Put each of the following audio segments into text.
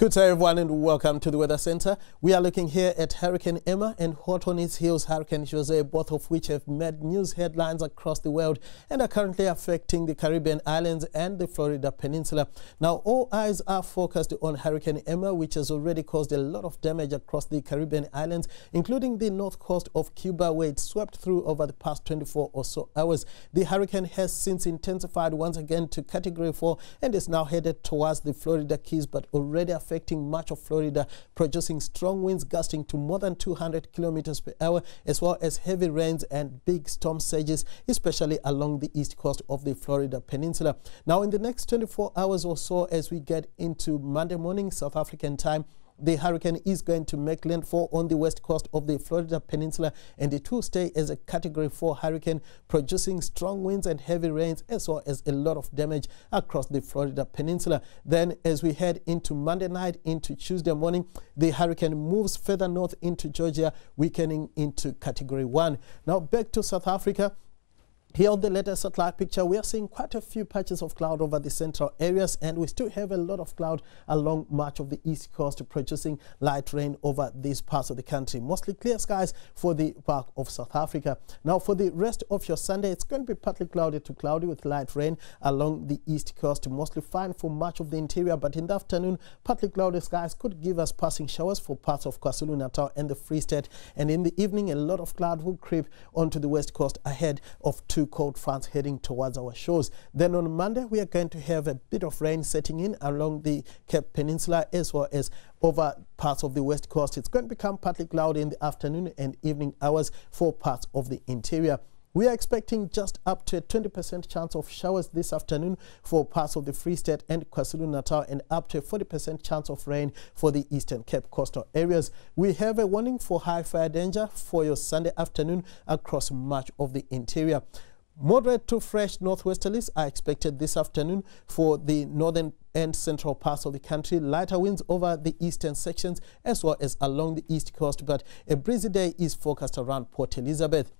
Good day, everyone, and welcome to the Weather Center. We are looking here at Hurricane Emma and hot on its heels Hurricane Jose, both of which have made news headlines across the world and are currently affecting the Caribbean islands and the Florida Peninsula. Now, all eyes are focused on Hurricane Emma, which has already caused a lot of damage across the Caribbean islands, including the north coast of Cuba, where it swept through over the past 24 or so hours. The hurricane has since intensified once again to Category 4 and is now headed towards the Florida Keys, but already affecting much of Florida, producing strong winds gusting to more than 200 kilometers per hour, as well as heavy rains and big storm surges, especially along the east coast of the Florida Peninsula. Now, in the next 24 hours or so, as we get into Monday morning, South African time, the hurricane is going to make landfall on the west coast of the Florida Peninsula, and it will stay as a Category 4 hurricane, producing strong winds and heavy rains, as well as a lot of damage across the Florida Peninsula. Then, as we head into Monday night, into Tuesday morning, the hurricane moves further north into Georgia, weakening into Category 1. Now, back to South Africa. Here on the latest satellite picture, we are seeing quite a few patches of cloud over the central areas, and we still have a lot of cloud along much of the east coast, producing light rain over these parts of the country. Mostly clear skies for the back of South Africa. Now, for the rest of your Sunday, it's going to be partly cloudy to cloudy with light rain along the east coast, mostly fine for much of the interior, but in the afternoon, partly cloudy skies could give us passing showers for parts of KwaZulu-Natal and the Free State, and in the evening, a lot of cloud will creep onto the west coast ahead of two cold fronts heading towards our shores. Then on Monday, we are going to have a bit of rain setting in along the Cape Peninsula, as well as over parts of the west coast. It's going to become partly cloudy in the afternoon and evening hours for parts of the interior. We are expecting just up to a 20% chance of showers this afternoon for parts of the Free State and KwaZulu-Natal, and up to a 40% chance of rain for the Eastern Cape coastal areas. We have a warning for high fire danger for your Sunday afternoon across much of the interior. Moderate to fresh northwesterlies are expected this afternoon for the northern and central parts of the country. Lighter winds over the eastern sections as well as along the east coast, but a breezy day is forecast around Port Elizabeth.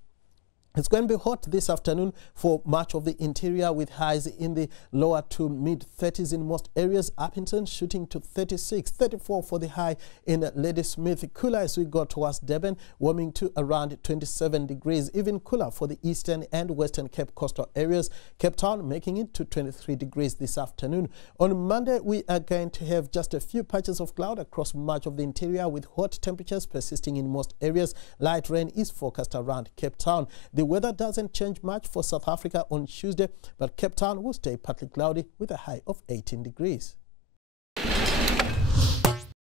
It's going to be hot this afternoon for much of the interior, with highs in the lower to mid-30s in most areas. Uppington shooting to 36, 34 for the high in Ladysmith. Cooler as we go towards Durban, warming to around 27 degrees. Even cooler for the eastern and western Cape coastal areas. Cape Town making it to 23 degrees this afternoon. On Monday, we are going to have just a few patches of cloud across much of the interior, with hot temperatures persisting in most areas. Light rain is forecast around Cape Town. The weather doesn't change much for South Africa on Tuesday, but Cape Town will stay partly cloudy with a high of 18 degrees.